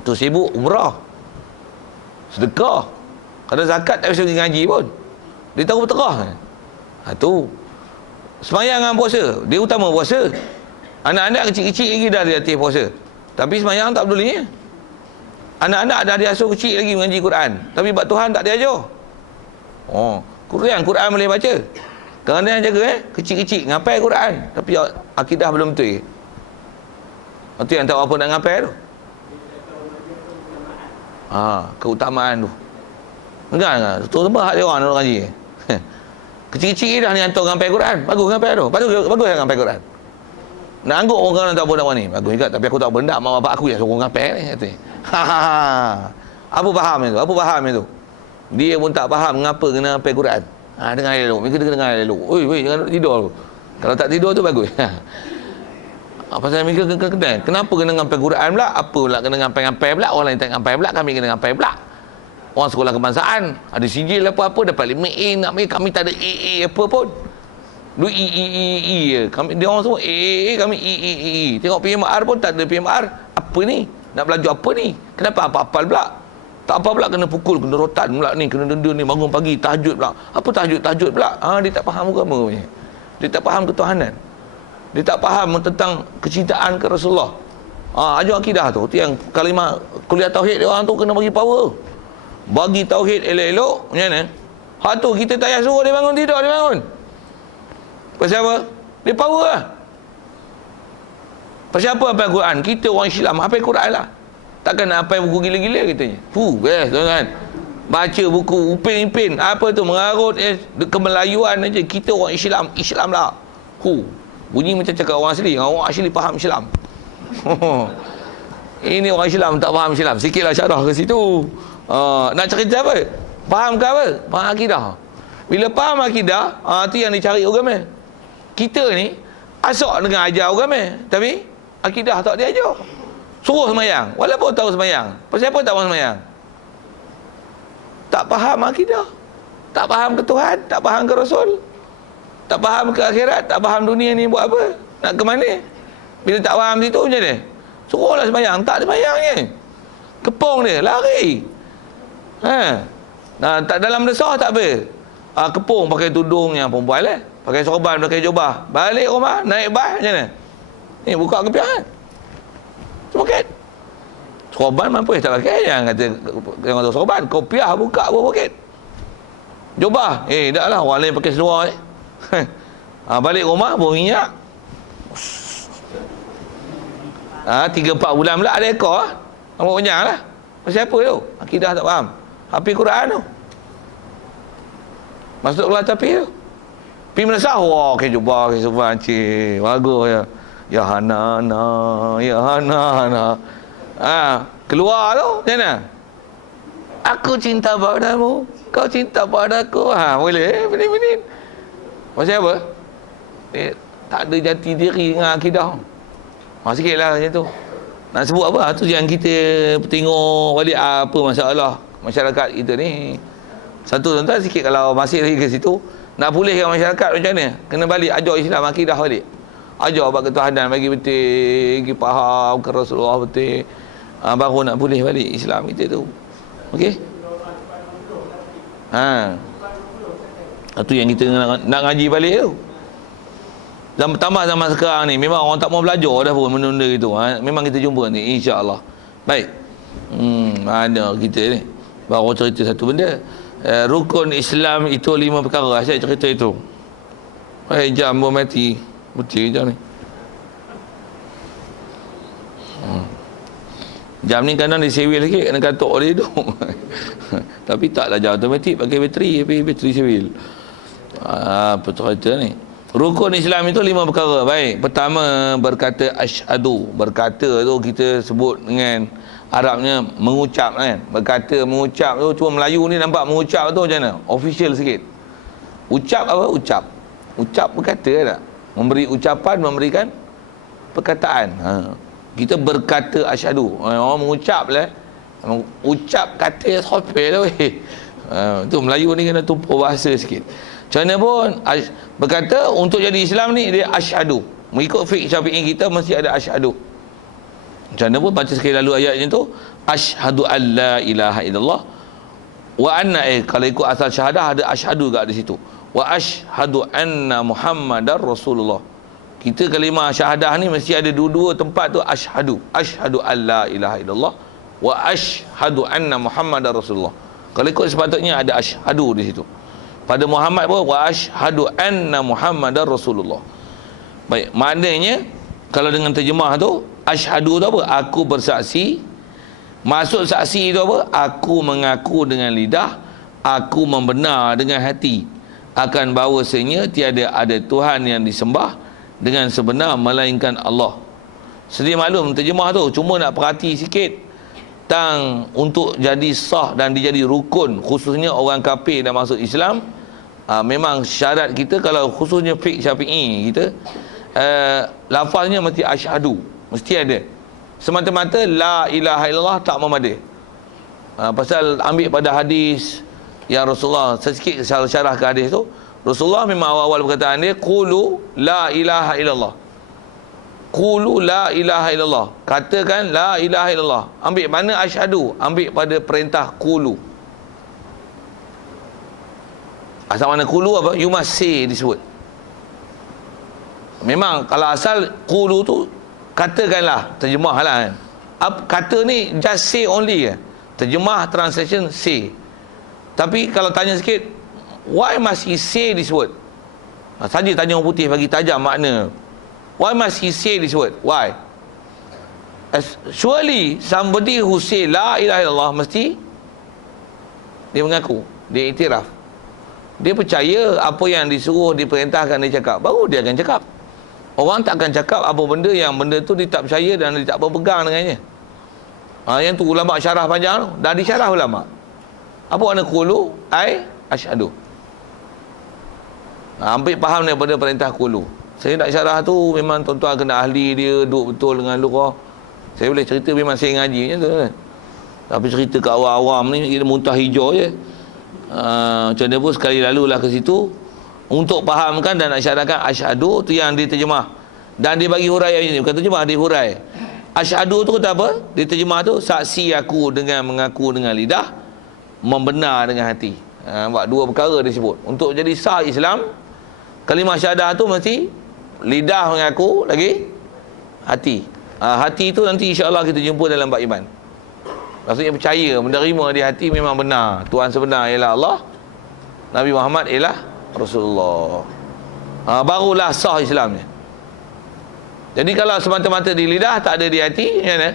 Tu sibuk umrah, sedekah, kadang zakat tak bisa pergi ngaji pun, dia tahu berterah. Tu semayang dengan puasa, dia utama puasa. Anak-anak kecil-kecil lagi dah dilatih puasa, tapi semayang tak peduli. Anak-anak dah diasuh kecil lagi mengaji Quran, tapi bab Tuhan tak diajar. Quran boleh baca. Kadang-kadang jaga kecil-kecil ngapai Quran, tapi akidah belum betul. Itu yang tahu apa nak ngapai tu. Keutamaan tu. Enggak. Tu sebab hak dia orang nak ngaji. Kecil-kecil dah ni hantar ngapai Quran. Bagus ngapai tu. Bagus yang ngapai Quran. Nak angguk orang tak apa nak buat ni. Bagus juga, tapi aku tak benda mak bapak aku yang suruh ngapai ni kata. Apa faham itu? Apa faham itu? Dia pun tak faham mengapa kena ngapai Quran. Dengar elok. Mereka dengar elok. Oi, jangan tidur. Kalau tak tidur tu bagus. Pasal mereka kena. Kenapa kena ngapai Quran pula? Apa pula kena ngapai-ngapai pula? Orang lain tak ngapai pula, kami kena ngapai pula. Orang sekolah kebangsaan ada sijil apa-apa, dapat 5A, nak kami tak ada AA apa pun. Lu I kami, dia orang semua AA, kami I. Tengok PMR pun tak ada PMR. Apa ni? Nak belajar apa ni? Kenapa apa-apal pula? Tak apa pula kena pukul, kena rotan pula ni, kena denda ni, bangun pagi, tahajud pula. Apa tahajud pula? Dia tak faham agama punya. Dia tak faham ketuhanan. Dia tak faham tentang kecintaan ke Rasulullah. Ajar akidah tu. Tu yang kalimah kuliah tauhid dia orang tu kena bagi power. Bagi tauhid elok-elok, macam mana? Hak tu kita tak payah suruh dia bangun tidur, dia bangun. Pasal apa? Dia power lah. Pasal apa hafal Quran? Kita orang Islam hafal Quran lah. Takkan nak hafal buku gila-gila katanya. Best tuan-tuan. Baca buku upin-ipin, apa tu, mengarut kemelayuan aja. Kita orang Islam lah. Bunyi macam cakap orang asli. Orang asli faham Islam. Ini orang Islam tak faham Islam. Sikitlah syarah ke situ. Nak cerita apa? Faham ke apa? Faham akidah. Bila faham akidah, tu yang dicari agama. Kita ni asok dengan ajar agama, tapi akidah tak diajar. Suruh semayang, walaupun tahu semayang. Pasal apa tak mahu semayang? Tak faham akidah. Tak faham ke Tuhan, tak faham ke Rasul. Tak faham ke akhirat, tak faham dunia ni buat apa, nak ke mana. Bila tak faham situ macam mana? Suruhlah semayang, tak semayang je. Kepung dia, lari. Nah, tak dalam desah tak apa. Kepung pakai tudung yang perempuan lah. Pakai sorban, pakai jubah. Balik rumah, naik bas macam mana? Ni buka kepiahan. Sepoket. Sorban mampu tak pakai. Yang kata sorban, kopiah buka berpoket. Jubah, dah lah orang lain pakai seluar ni. Balik rumah bawa minyak. 3-4 bulan pula ada ekor rambut panjang lah. Pasal apa tu? Akidah tak faham. Hafiz Quran tu, masuk kelas tapi tu pergi menasah, wah ke jubah ke sopan, cik bagus ya. Ya Hanana, ya Hanana. Keluar tu macam mana? Aku cinta padamu, kau cinta padaku. Boleh benin-benin. Pasal apa? Tak ada jati diri dengan akidah. Sikit lah macam tu. Nak sebut apa? Tu yang kita tengok balik apa masalah masyarakat kita ni. Satu tuan-tuan, sikit kalau masih lagi ke situ, nak pulihkan masyarakat macam mana? Kena balik ajar Islam akidah balik. Ajar bab ketuhanan bagi betul, bagi faham ke Rasulullah betul. Baru nak pulih balik Islam kita tu. Okey? Itu yang kita nak ngaji balik tu. Tambah zaman sekarang ni memang orang tak mau belajar dah pun menunda itu. Memang kita jumpa ni insya-Allah. Baik. Mana kita ni baru cerita satu benda. Rukun Islam itu 5 perkara. Saya cerita itu. Jam pun mati. Betul jam ni. Jam ni kadang disewil sikit, kena katuk dia tu. Tapi taklah jam automatik, pakai bateri, tapi bateri sewil. Apa cerita ni? Rukun Islam itu 5 perkara. Baik, pertama berkata asyhadu. Berkata tu kita sebut dengan Arabnya mengucap kan. Berkata mengucap tu, cuma Melayu ni nampak mengucap tu macam mana? Official sikit. Ucap apa? Ucap. Ucap berkata tak? Memberi ucapan, memberikan perkataan. Kita berkata asyhadu. Orang mengucap lah. Ucap kata sopel lah weh. Tu Melayu ni kena tumpul bahasa sikit. Macam mana pun berkata untuk jadi Islam ni dia asyhadu. Mengikut fiqh Syafi'i kita mesti ada asyhadu. Macam mana pun baca sekali lalu ayatnya tu, asyhadu an la ilaha illallah wa anna kalau ikut asal syahadah ada asyhadu kat di situ. Wa asyhadu anna Muhammadar Rasulullah. Kita kalimah syahadah ni mesti ada dua-dua tempat tu asyhadu. Asyhadu an la ilaha illallah wa asyhadu anna Muhammadar Rasulullah. Kalau ikut sepatutnya ada asyhadu di situ. Pada Muhammad pun wa asyhadu anna Muhammadar Rasulullah. Baik, maknanya kalau dengan terjemah tu asyhadu tu apa? Aku bersaksi. Maksud saksi tu apa? Aku mengaku dengan lidah, aku membenar dengan hati akan bahawasanya tiada ada Tuhan yang disembah dengan sebenar melainkan Allah. Sedia maklum terjemah tu cuma nak perhati sikit tang untuk jadi sah dan dijadi rukun, khususnya orang kafir dan masuk Islam. Memang syarat kita kalau khususnya fiqh Syafi'i kita, lafaznya mesti asyhadu, mesti ada. Semata-mata la ilaha illallah tak memadai. Pasal ambil pada hadis yang Rasulullah, sedikit syarah ke hadis tu, Rasulullah memang awal-awal perkataan dia qulu la ilaha illallah. Qulu la ilaha illallah. Katakan la ilaha illallah. Ambil mana asyhadu? Ambil pada perintah qulu. Asal mana qulu apa? You must say disebut. Memang kalau asal qulu tu katakanlah, terjemahlah kan. Kata ni just say only kan. Terjemah translation say. Tapi kalau tanya sikit, why must he say this word? Saja tanya orang putih bagi tajam makna. Why must he say this word? Why? Surely somebody who say la ilaha illallah mesti dia mengaku, dia iktiraf, dia percaya apa yang disuruh, diperintahkan dia cakap, baru dia akan cakap. Orang tak akan cakap apa benda yang benda tu dia tak percaya dan dia tak berpegang dengannya. Yang tu ulama syarah panjang tu, dah disyarah ulama. Apa makna qulu? Ai asyhadu. Ambil faham daripada perintah Qulu. Saya nak syarah tu memang tuan-tuan kena ahli dia, duduk betul dengan lughah. Saya boleh cerita memang saya ngaji macam tu kan. Tapi cerita ke awam-awam ni kita muntah hijau je. Macam mana pun sekali lalulah ke situ untuk fahamkan dan nak syarahkan asyhadu tu yang diterjemah. Dan dia bagi huraian ini, bukan terjemah, dia hurai. Asyhadu tu kata apa? Dia terjemah tu saksi aku dengan mengaku dengan lidah, membenar dengan hati. Buat dua perkara dia sebut. Untuk jadi sah Islam, kalimah syahadah tu mesti lidah mengaku lagi hati. Hati tu nanti insya-Allah kita jumpa dalam bab iman. Maksudnya percaya, menerima di hati memang benar. Tuhan sebenar ialah Allah, Nabi Muhammad ialah Rasulullah. Barulah sah Islamnya. Jadi kalau semata-mata di lidah tak ada di hati, macam mana?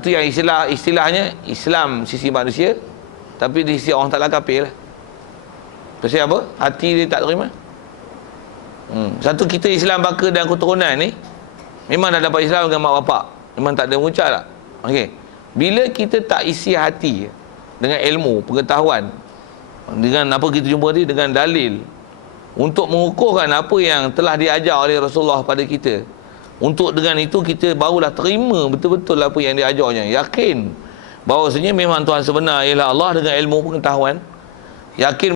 Itu yang istilahnya Islam sisi manusia, tapi di sisi orang Taala kafir lah. Pasal apa? Hati dia tak terima. Satu kita Islam baka dan keturunan ni memang dah dapat Islam dengan mak bapak. Memang tak ada muncak tak? Okey. Bila kita tak isi hati dengan ilmu, pengetahuan, dengan apa kita jumpa tadi, dengan dalil untuk mengukuhkan apa yang telah diajar oleh Rasulullah pada kita, untuk dengan itu kita barulah terima betul-betul apa yang diajarnya, yakin bahawasanya memang Tuhan sebenar ialah Allah dengan ilmu pengetahuan, yakin